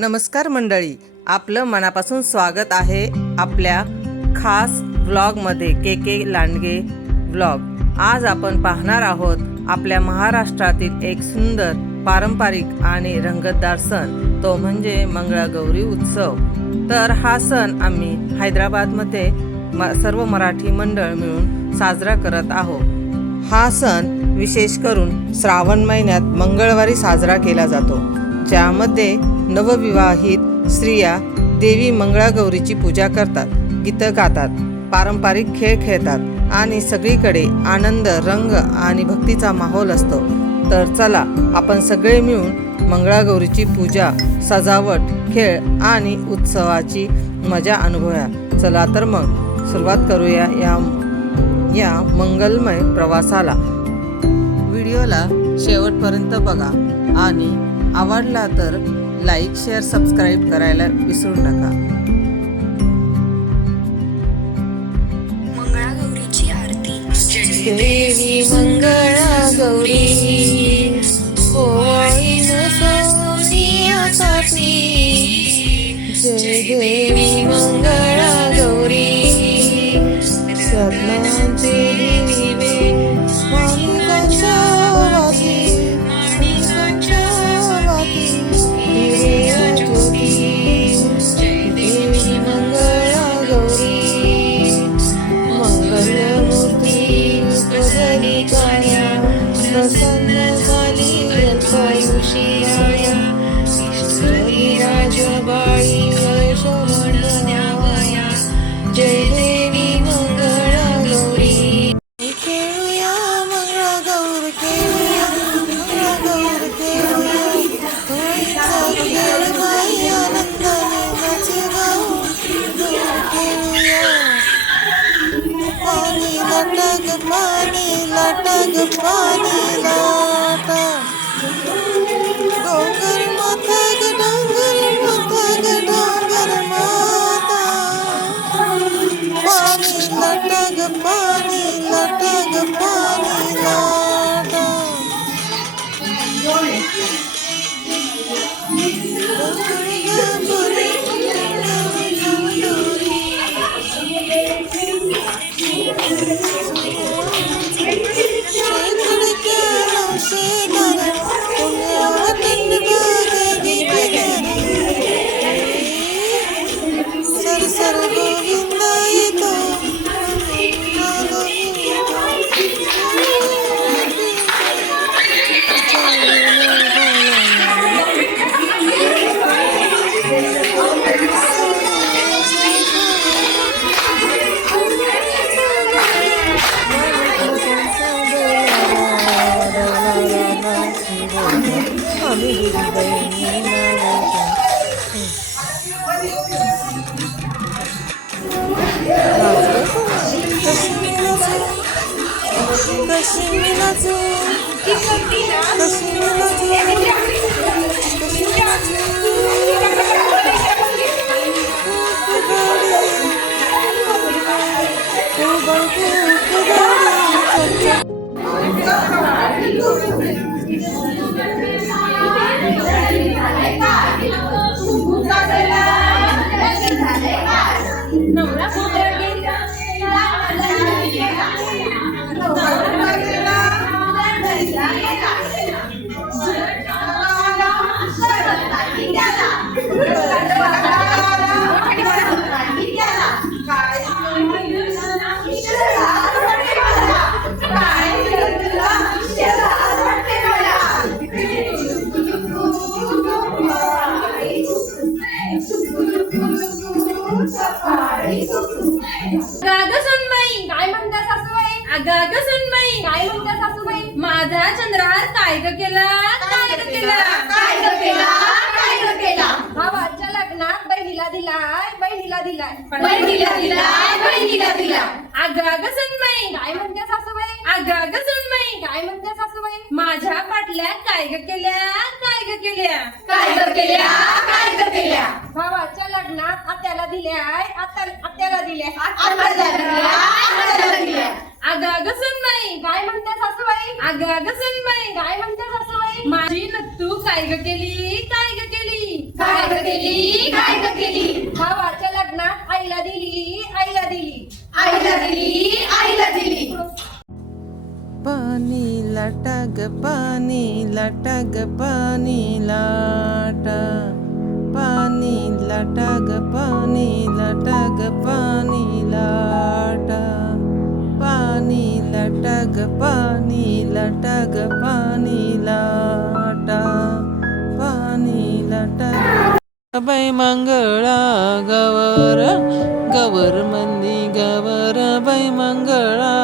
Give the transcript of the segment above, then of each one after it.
नमस्कार मंडळी आपलं मनापासून स्वागत आहे आपल्या खास व्लॉगमध्ये के के लांडगे व्लॉग. आज आपण पाहणार आहोत आपल्या महाराष्ट्रातील एक सुंदर पारंपरिक आणि रंगतदार सण. तो म्हणजे मंगळागौरी उत्सव. तर हा सण आम्ही हैदराबादमध्ये म सर्व मराठी मंडळ मिळून साजरा करत आहोत. हा सण विशेष करून श्रावण महिन्यात मंगळवारी साजरा केला जातो. ज्यामध्ये नवविवाहित स्त्रिया देवी मंगळागौरीची पूजा करतात गीतं गातात पारंपरिक खेळ खेळतात आणि सगळीकडे आनंद रंग आणि भक्तीचा माहोल असतो. तर चला आपण सगळे मिळून मंगळागौरीची पूजा सजावट खेळ आणि उत्सवाची मजा अनुभवूया. चला तर मग सुरुवात करूया या या मंगलमय प्रवासाला. व्हिडिओला शेवटपर्यंत बघा आणि आवडला तर लाईक शेअर सबस्क्राईब करायला विसरू नका. मंगळागौरीची आरती. देवी मंगळा गौरी ओळीन सोनियासाठी जय देवी मंगळा गौरी लाटा ग सुनबाई काय म्हणता सासूबाई? माझा चंद्रहार काय ग केला? काय ग केला? काय ग केला? काय ग केला? भावाच्या लग्नात बहिणीला दिलाय बहिणीला दिलाय. बहिणीला दिलाय बहिणीला दिला अगं अगं सुनबाई. काय म्हणते सासूबाई? अगं अगं सुनबाई. काय म्हणते सासूबाई? माझ्या पाटल्या काय ग केल्या? काय ग केल्या? काय ग केल्या? काय ग केल्या? भावाच्या लग्नात आत्याला दिल्याय आत्या- आत्याला दिल्या अगं अगं सुनबाई काय म्हणते सासूबाई अगं अगं सुनबाई. काय म्हणते सासूबाई माझी नत्तू काय ग केली. काय ग केली काय ग केली. दिली भावाच्या लग्नात आईला दिली आईला दिली. आईला दिली आईला दिली. पाणी लाटा ग पाणी लाटा ग पाणी लाटा पाणी लाटा ग पाणी लाटा ग पाणी लाटा लटग पानी लटग पाणी लाटा पानी पाणी लाटा पाणी बाई मंगळा गवर गवर मंदी गवर बाई मंगळा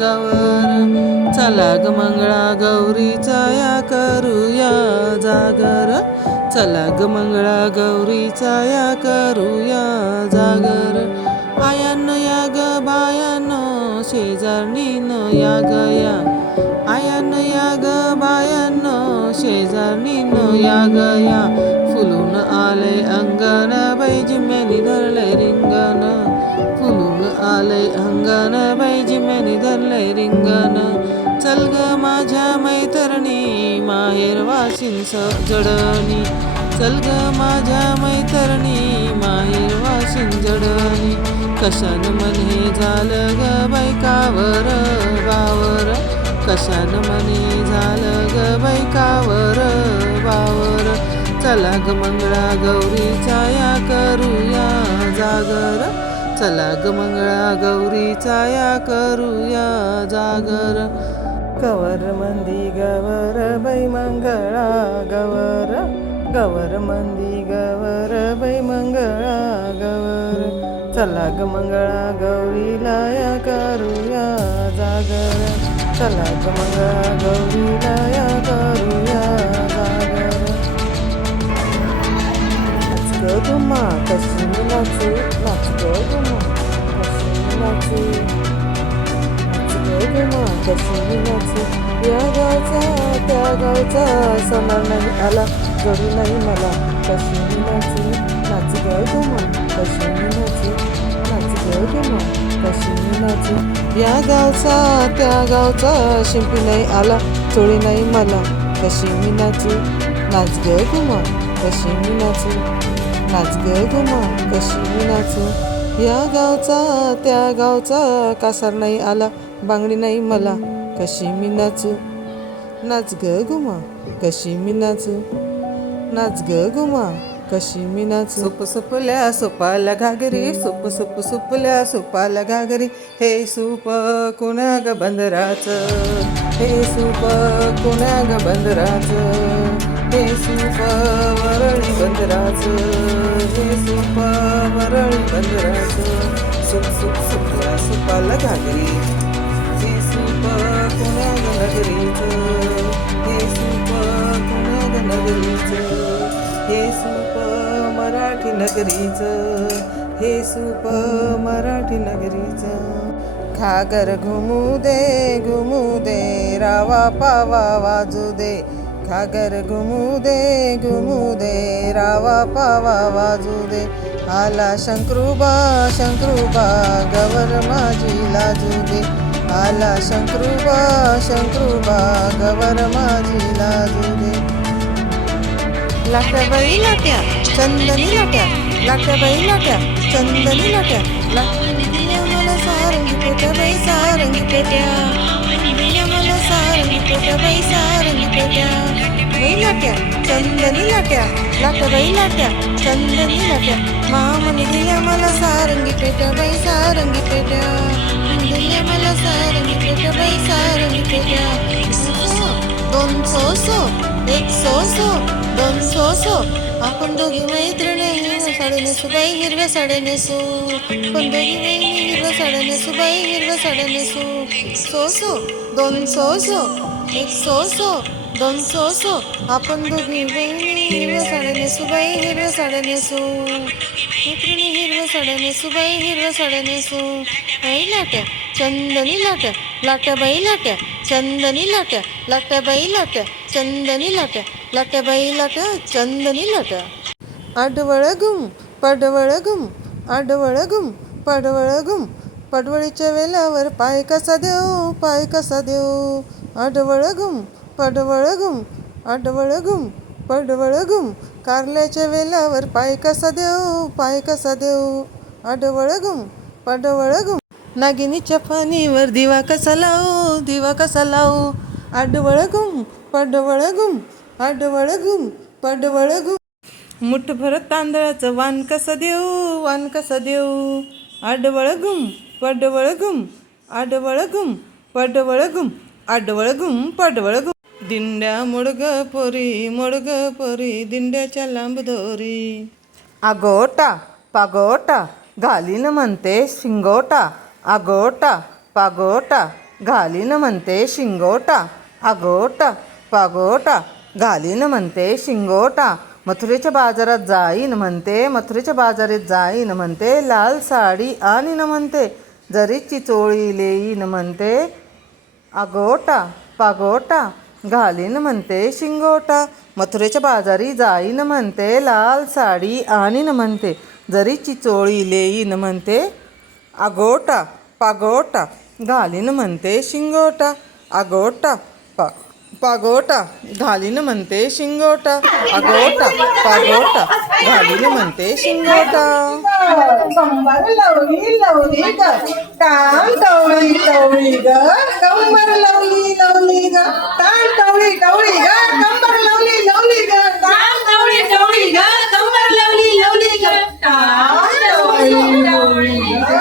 गवर. चला ग मंगळा गौरीचा या करूया जागर. चला ग मंगळा गौरीचा या करूया जागर. शेजारणीनं या गया आयान या ग बायानं शेजारणीनं या गया फुलून आले अंगण बाई जिम्यानी धरलंय रिंगण. फुलून आले अंगण बाई जिम्यानी धरलंय रिंगण. चल ग माझ्या मैतरणी माहेर वाशिन जडणी. चल ग माझ्या मैतरणी माहेर वासिन जडणी. कशान मने झालं ग बायकावर? बावर कशान मने झालं ग बायकावर? बावर चला ग मंगळा गौरी छाया करूया जागर. चला ग मंगळा गौरी छाया करूया जागर. गवर मंदी गवर बै मंगळा गवर. गवर मंदी गवर बै मंगळा चला ग मंगळा गौरी लया करूया जागर. चला ग मंगळा गौरी लया करूया जागर. नाच ग कशी नाचू? नाच तुम्हा कशी नाचू? नाच कशी नाचू? या गावचा त्या गावचा समर नाही आला. जोडी नाही मला कशी नाची नाच ग गुमा कशी नाची नाच ग गुमा कशी नाची या गावचा त्या गावचा शिंपी नाही आला चोळी नाही मला कशी मी नाची नाच ग गुमा कशी मी नाचू नाच ग गुमा कशी मी नाचू या गावचा त्या गावचा कासार नाही आला बांगडी नाही मला कशी मी नाचू नाच ग गुमा कशी मी नाचू नाच ग गुमा कशी मी नाच? सुप सुपल्या सुपाला घागरी सुप सुप सुपल्या सुपाला घागरी. हे सूप कुणा ग बंदराचं? हे सूप कुणा ग बंदराचं? हे सूप वरळी बंदराचं? हे सुप वरळी बंदराचं? सुप सुप सुपल्या सुपाला घागरी. हे सूप कुणा ग नगरीचं नगरीच. हे सूप मराठी नगरीचं. हे सूप मराठी नगरीचं. घागर घुमू दे घुमू दे रावा पावा वाजू दे. घागर घुमू दे घुमू दे रावा पावा वाजू दे. आला शंकरूबा शंकरूबा गवर माझी लाजू दे. आला शंकरूबा शंकरूबा गवर माझी लाजू दे लाट्या बाई लाट्या चंदनी लाट्या लाट्या बाई लाट्या चंदनी लाट्या लाट्या दिल्या मला सारंगी पेट्या बाई सारंगी पेट्या दिल्या मला सारंगी पेट्या बाई सारंगी पेट्या बाई लाट्या चंदनी लाट्या लाट्या बाई लाट्या चंदनी लाट्या मामनी दिल्या मला सारंगी पेट्या बाई सारंगी पेट्या दिल्या मला सारंगी पेट्या बाई सारंगी पेट्या दोन सो सो एक सो सो दोन सो सो आपण दोघी मैत्रिणी हिरव्या साड्या नेसू बाई हिरव्या साड्या नेसू पण दोघी बहिणी हिरव्या साड्या नेसू बाई हिरव्या साड्या नेसू सो सो दोन सो सो एक सो सो दोन सो सो आपण दोघी बहिणी हिरव्या साड्या नेसू बाई हिरव्या साड्या नेसू मैत्रिणी हिरव्या साड्या नेसू बाई हिरव्या साड्या नेसू बाई लाट्या चंदनी लाट्या लाट्या बाई लाट्या चंदनी लाट्या लाट्या बाई लाट्या चंदनी लाट्या लाट्या बाई लाट्या चंदनी लाट्या. आडवळ गुम पडवळ गुम आडवळ गुम पडवळ गुम पडवळीच्या वेलावर पाय कसा देऊ पाय कसा देऊ? आडवळ गुम पडवळ गुम पडवळगुम. पडवळ कारल्याच्या वेलावर पाय कसा देऊ पाय कसा देऊ? आडवळ पडवळगुम. पडवळ गुम नागिनीच्या फानीवर दिवा कसा लावू दिवा कसा लावू? आडवळ पडवळगुम पडवळ पडवळगुम. आडवळ पडवळ मुठभर तांदळाचं वान कसं देऊ वान कसं देऊ? आडवळ पडवळगुम पडवळ पडवळगुम आडवळ पडवळगुम. पडवळ आडवळ पडवळ दिंड्या मुडग पोरी मुडग पोरी दिंड्याच्या लांब दोरी. आगोटा पागोटा घालीन म्हणते शिंगोटा. आगोटा पागोटा घालीन म्हणते शिंगोटा. आगोटा पागोटा घालीन म्हणते शिंगोटा. मथुरेच्या बाजारात जाईन म्हणते मथुरेच्या बाजारात जाईन म्हणते. लाल साडी आणीन म्हणते जरीची चोळी लेईन म्हणते. आगोटा पागोटा घालीन म्हणते शिंगोटा मथुरेच्या बाजारी जाईन म्हणते लाल साडी आणीन म्हणते जरी चिचोळी लेईन म्हणते आगोटा पागोटा घालीन म्हणते शिंगोटा आगोटा पा पागोटा घालीन म्हणते शिंगोटा. अगोटा पागोटा घालीन म्हणते शिंगोटा. कंबर लवली लवली ग. टाळ टवळी टवळी ग. कंबर लवली लवली ग. टाळ टवळी टवळी ग. कंबर लवली लवली ग. टाळ टवळी टवळी ग. कंबर लवली लवली ग. टाळ टवळी टवळी ग.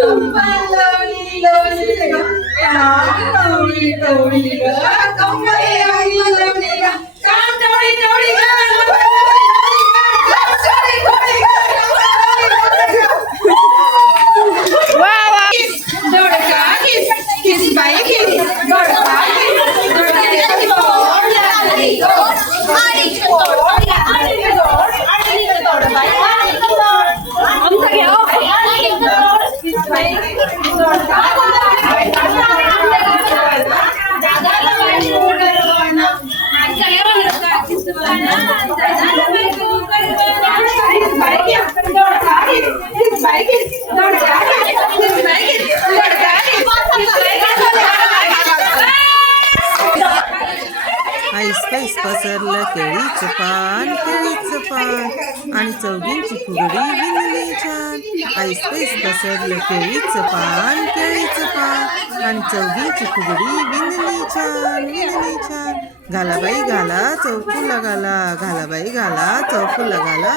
कंबर लवली लवली ग. टाळ टवळी टवळी ग. कंबर लवली लवली ग टाळ टवळी टवळी ग ऐस पैस पसरलं केळीचं पान केळीचं पान आणि चौघींची फुगडी विणली छान ऐस पैस पसरलं केळीचं पान केळीचं पान आणि चौघींची फुगडी विणली छान विणली छान घाला बाई घाला चौफुला घाला घाला बाई घाला चौफुला घाला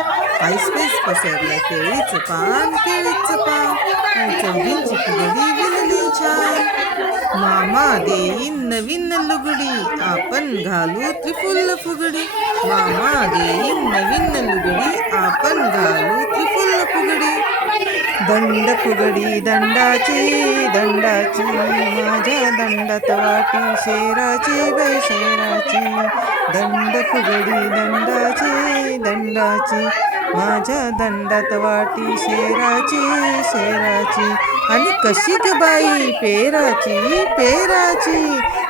ऐस पैस पसरलं केळीचं पान केळीचं पान आणि चौघींची फुगडी छान मामा देईन नवीन लुगडी आपण घालू त्रिफुल्ल फुगडी. मामा देईन नवीन लुगडी आपण घालू त्रिफुल्ल फुगडी. दंड फुगडी दंडाची दंडाची माझ्या दंडात वाटी शेराची बै शेराची. दंड फुगडी दंडाची दंडाची माझ्या दंडात वाटी शेराची शेराची. आणि कशी ग बाई? पेराची पेराची.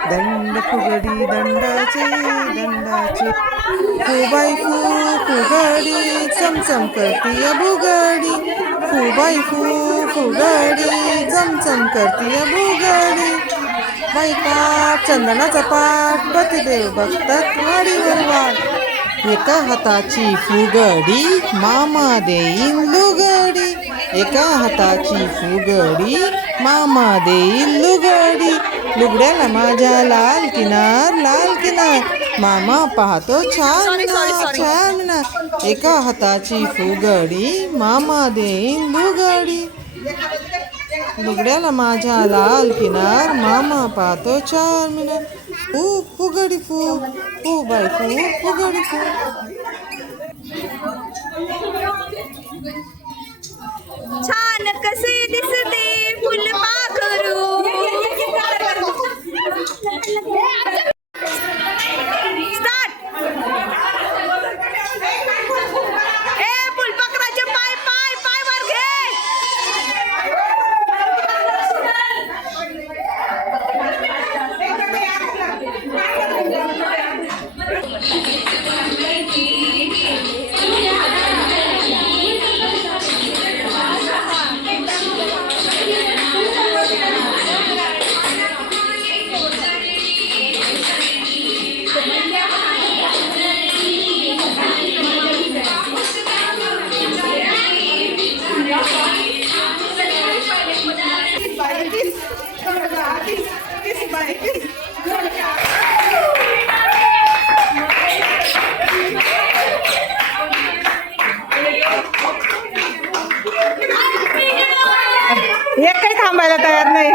दंड फुगडी दंडाची दंडाची. फुबाई फू फुगडी चमचम करती अबुगडी फुबाई फू फुगडी चमचम करती अबुगडी बायका चंदनाचा पाठ पतिदेव बघतात वाडीवर वाट एका हाताची फुगडी मामा देईन लुगडी. एका हाताची फुगडी मामा देईल लुगडी. लुगड्याला माझ्या लाल किनार लाल किनार. मामा पाहतो छान छान एका हाताची फुगडी मामा देईन लुगडी. लुगड्याला माझ्या लाल किनार मामा पाहतो चार मिनार फू फुगडी फू फू बाय थांबायला तयार नाही.